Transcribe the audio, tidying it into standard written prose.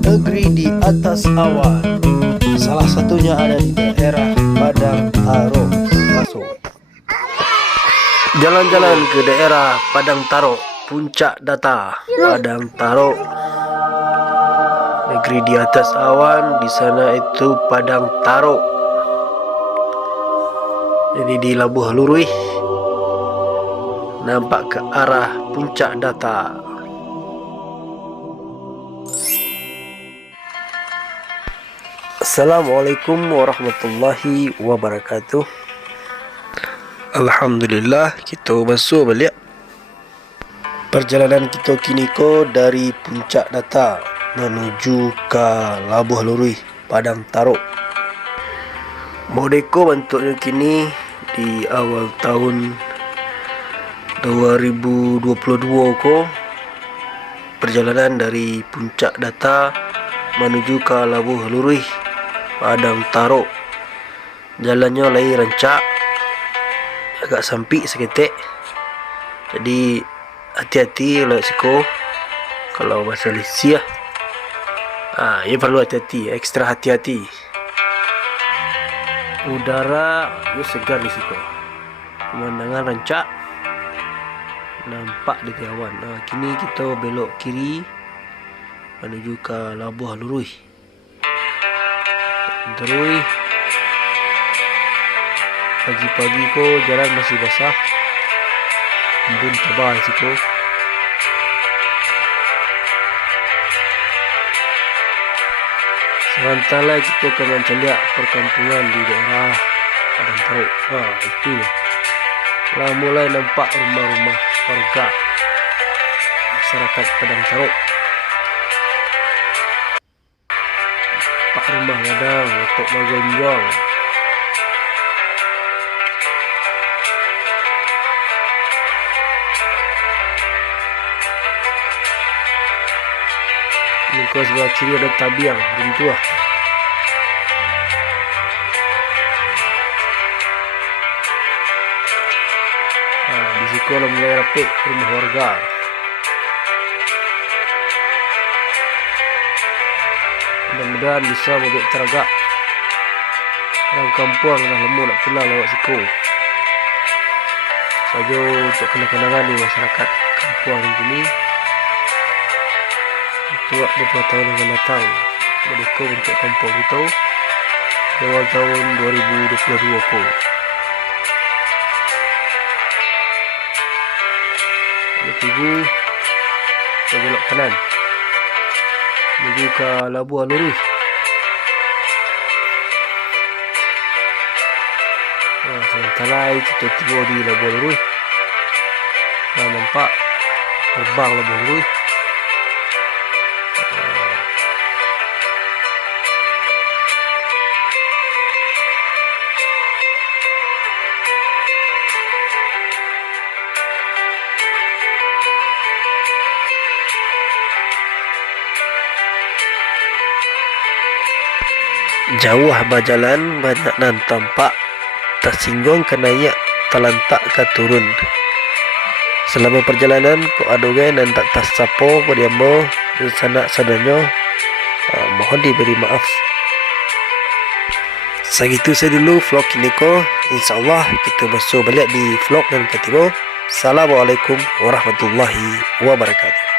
negeri di atas awan. Salah satunya ada di daerah Padang Taro, Lasso. Jalan-jalan ke daerah Padang Taro, Puncak Data, Padang Taro, negeri di atas awan. Di sana itu Padang Taro. Jadi di Labuh Lurui, nampak ke arah Puncak Data. Assalamualaikum warahmatullahi wabarakatuh. Alhamdulillah, kita masuk balik. Perjalanan kita kini ko dari Puncak Data menuju ke Labuh Lurui, Padang Taro. Modeko bentuknya kini di awal tahun 2022 ko. Perjalanan dari Puncak Data menuju ke Labuh Lurui, Padang Taro. Jalannya lagi rancak, agak sempit seketik. Jadi hati-hati lewat siko. Kalau bahasa Malaysia, ia perlu hati-hati, ekstra hati-hati. Udara segar di siko. Pemandangan rancak, nampak di awan. Kini kita belok kiri menuju ke Labuh Lurui. Terus pagi-pagi ko jalan masih basah, embun tebal siko. Sementara kita akan mencari perkampungan di daerah Padang Taro. Itu lah mulai nampak rumah-rumah warga masyarakat Padang Taro. Pak rumah gadang untuk magonjong. Ini kau sebelah kiri ada tabiang runtuh. Di situ mulai rapi rumah warga. Mudah-mudahan bisa bobek teragak. Orang kampung dah lemu nak pulang lewat siku. Saja untuk kenang-kenangan di masyarakat kampung ini. Untuk beberapa tahun yang akan datang, mereka untuk kampung itu awal tahun 2022 ko. Tunggu kita belok kanan menuju ke Labuh Lurui. Sementara kita tiba di Labuh Lurui, nampak terbang Labuh Lurui. Jauh berjalan banyak nan tampak tersinggung kenaik terlantak ke turun. Selama perjalanan ko adogai nan tak tersapo ko diambo sanak sadanyo, mohon diberi maaf. Segitu saya dulu vlog ini ko. InsyaAllah kita masuk balik di vlog dan ketiga. Assalamualaikum warahmatullahi wabarakatuh.